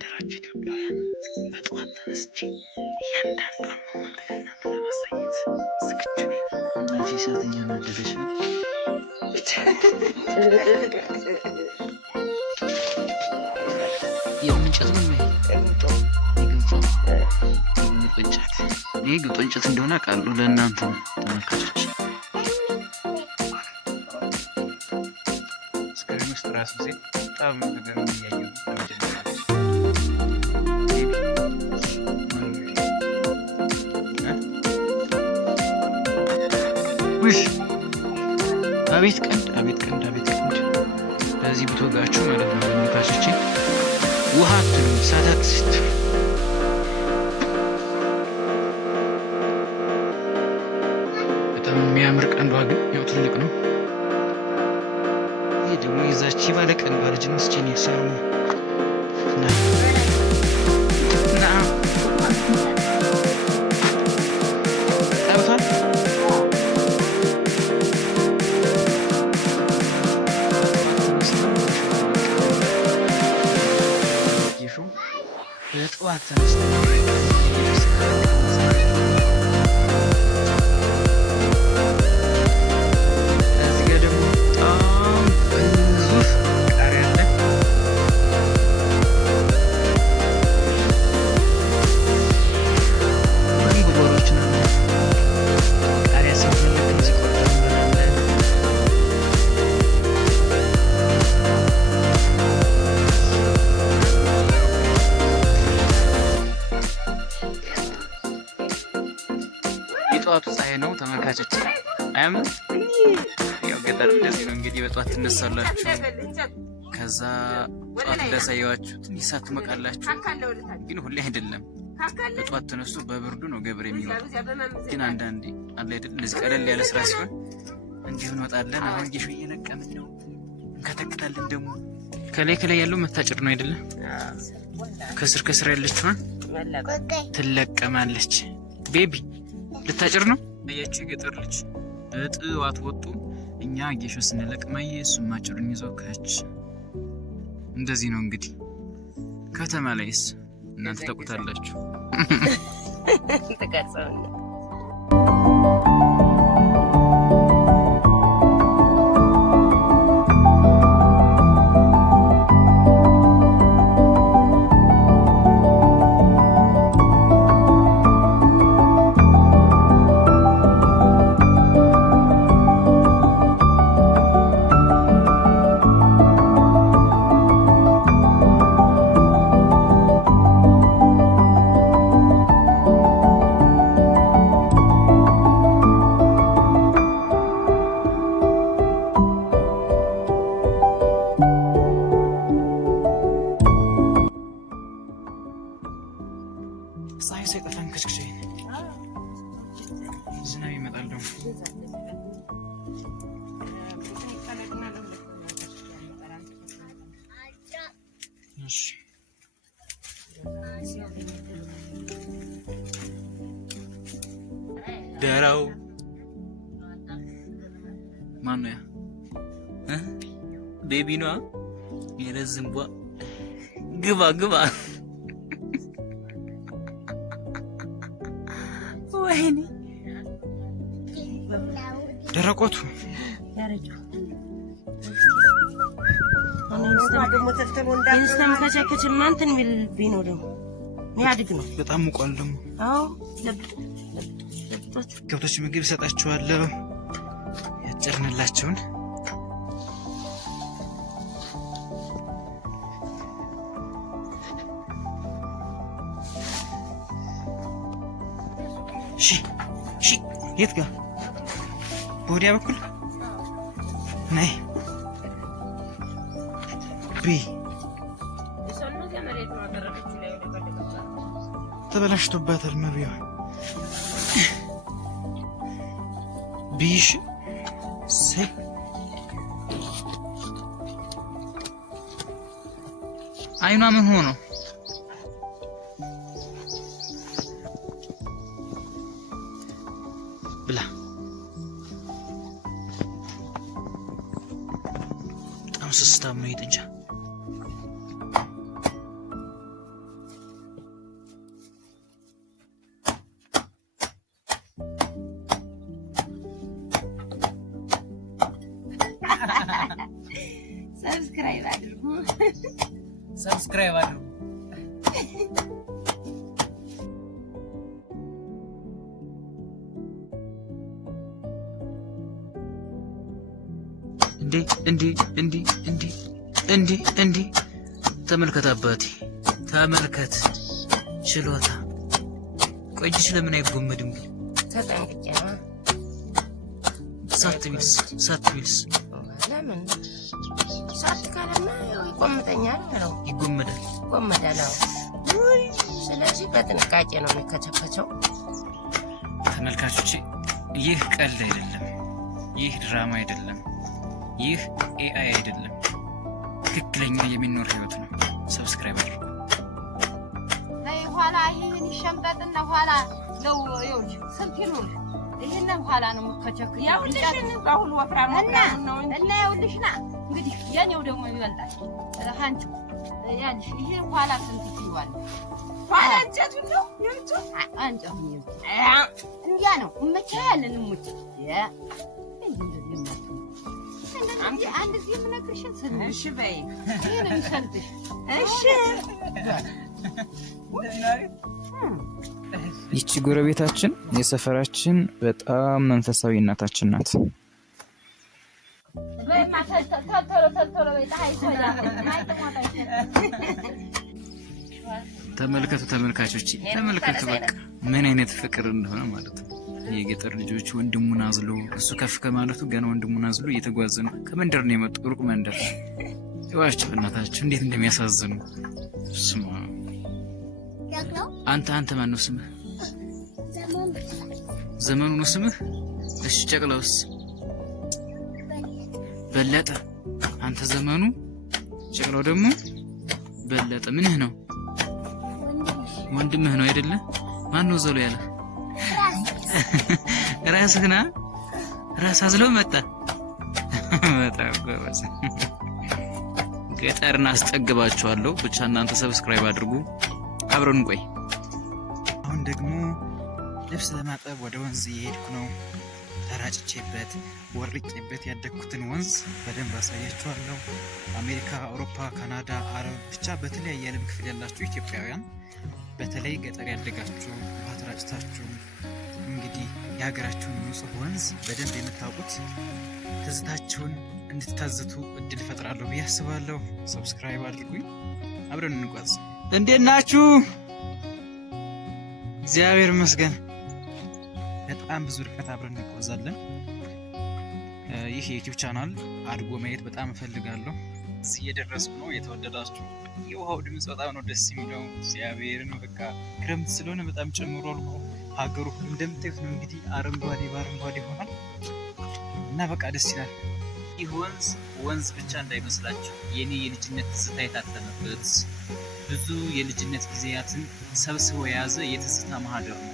አደራችሁ ኢትዮጵያውያን። በጠዋት ተነስቼ እያንዳንዷን ለማሳየት ዝግጁ ነኝ። እናቴ ሰዓተኛ ናደደች ነው። የምንጨት ነው ግብጦንጨት። ይህ ግብጦንጨት እንደሆነ አውቃለሁ። ለእናንተ ተመልካቾች እስክሪን ውስጥ ራሱ ጊዜ በጣም ነገር እያየሁ አቤት ቀንድ አቤት ቀንድ አቤት ቀንድ በዚህ ብትወጋችሁ ማለት ነው። ተመልካቾቼ ውሃ አትሉም ሳታት ስት በጣም የሚያምር ቀንዷ ግን ያው ትልቅ ነው። ይሄ ደግሞ የዛች ባለ ቀንዷ ልጅ መስቼን የተሰሩ በጠዋት ተነስተን እዚህ ጋር ደግሞ በጣም ግዙፍ ቃሪያ አለ። ጉሮሮች ነው ቃሪያ ሲፈለግ እዚህ ቆርጠን እንበላለን። የጠዋቱ ፀሐይ ነው ተመልካቾች። አያምር? ያው ገጠር እንደዚህ ነው እንግዲህ። በጠዋት ትነሳላችሁ፣ ከዛ ጠዋት እንዳሳየዋችሁ ትንሽ ሰዓት ትመቃላችሁ። ግን ሁሌ አይደለም። በጠዋት ተነስቶ በብርዱ ነው ገበሬ የሚወጣው። ግን አንዳንዴ አለ አይደል እንደዚህ ቀለል ያለ ስራ ሲሆን እንዲሁ እንወጣለን። አሁን ጌሾ እየለቀምን ነው፣ እንከተክታለን። ደግሞ ከላይ ከላይ ያለው መታጨድ ነው አይደለም? ከስር ከስር ያለችዋን ትለቀማለች። ቤቢ ልታጭር ነው። አያችሁ የገጠር ልጅ በጥዋት ወጡ። እኛ ጌሾ ስንለቅማየ እሱም ማጭሩን ይዞ ከች። እንደዚህ ነው እንግዲህ። ከተማ ላይስ እናንተ ታውቁታላችሁ። ፀሐይ ሳይጠፋን ከስክሴ ዝናብ ይመጣል ደግሞ። እሺ ደራው ማን ነው? ቤቢ ነው የረዝምቧ። ግባ ግባ። ወይኔ ደረቆቱ እንስተም ከቸከች ማንተን ሚል ቢኖር ነው ያድግ ነው። በጣም ሙቋል ደግሞ። አዎ ከብቶች ምግብ ሰጣቸዋለሁ ያጨርንላቸውን። ሺ የት ጋር በወዲያ በኩል ነይ ቢ ተበላሽቶባታል መብያዋ። ቢሽ ሰይ አይኗ ምን ሆኖ ብላ በጣም ስስታም ነው። ይጥንቻ ሰብስክራይብ አድርጉ። እንዴ ተመልከት አባቴ ተመልከት ችሎታ ቆይሽ ለምን አይጎመድም ተጠንቅቄ ነው ሳትቢልስ ለምን ሳትካለና ይቆምጠኛል ነው ይጎመዳል ስለዚህ በጥንቃቄ ነው የሚከተፈቸው ተመልካቾች ይህ ቀልድ አይደለም ይህ ድራማ አይደለም ይህ ኤአይ አይደለም ትክክለኛ የሚኖር ህይወት ነው ሰብስክራይብ አድርጉ ኋላ ይሄን ይሸምበጥና ኋላ ነው ይውልሽ ስንት ይሉል ይሄንን ኋላ ነው መከቸክ ያውልሽን ባሁን ወፍራም ነው እና ያውልሽና እንግዲህ የኔው ደግሞ ይበልጣል ሃንቹ ያልሽ ይሄ ኋላ ስንት ይሏል ኋላ እንጨቱ ነው ይውጡ አንጨቱ እንዲያ ነው እመቻለን እሙት አንድ ጊዜ ምነግርሽን እሺ በይ ይሄን እንሰልጥሽ እሺ ይቺ ጎረቤታችን የሰፈራችን በጣም መንፈሳዊ እናታችን ናት። ተመልከቱ ተመልካቾች ተመልከቱ በቃ ምን አይነት ፍቅር እንደሆነ ማለት ነው የገጠር ልጆች ወንድሙን አዝሎ እሱ ከፍ ከማለቱ ገና ወንድሙን አዝሎ እየተጓዘ ነው ከመንደር ነው የመጡ ሩቅ መንደር ይዋቸው እናታቸው እንዴት እንደሚያሳዝኑ ስማ አንተ ማን ነው ስምህ ዘመኑ ነው ስምህ እሺ ጨቅላውስ በለጠ አንተ ዘመኑ ጨቅላው ደግሞ በለጠ ምንህ ነው ወንድምህ ነው አይደለ ማን ነው ዘሎ ያለ ራስህና ራስ አዝሎ መጣ በጣም ጎበዝ ገጠርን አስጠግባችኋለሁ ብቻ እናንተ ሰብስክራይብ አድርጉ አብረን ቆይ አሁን ደግሞ ልብስ ለማጠብ ወደ ወንዝ እየሄድኩ ነው ተራጭቼበት ወርቄበት ያደግኩትን ወንዝ በደንብ አሳያችኋለሁ አሜሪካ አውሮፓ ካናዳ አረብ ብቻ በተለያየ ዓለም ክፍል ያላችሁ ኢትዮጵያውያን በተለይ ገጠር ያደጋችሁ ተራጭታችሁ እንግዲህ የሀገራችሁን ንጹህ ወንዝ በደንብ የምታውቁት ትዝታችሁን እንድትታዘቱ እድል ፈጥራለሁ ብዬ አስባለሁ ሰብስክራይብ አድርጉኝ አብረን እንጓዝ እንዴት ናችሁ እግዚአብሔር ይመስገን በጣም ብዙ ርቀት አብረን እንጓዛለን ይህ የዩቲዩብ ቻናል አድጎ ማየት በጣም እፈልጋለሁ እዚህ እየደረስኩ ነው የተወደዳችሁ የውሃው ድምፅ በጣም ነው ደስ የሚለው እግዚአብሔርን በቃ ክረምት ስለሆነ በጣም ጨምሯል ሀገሩ እንደምታዩት ነው እንግዲህ አረንጓዴ በአረንጓዴ ሆኗል እና በቃ ደስ ይላል ይህ ወንዝ ብቻ እንዳይመስላችሁ የኔ የልጅነት ትዝታ የታተመበት ብዙ የልጅነት ጊዜያትን ሰብስቦ የያዘ የትዝታ ማህደር ነው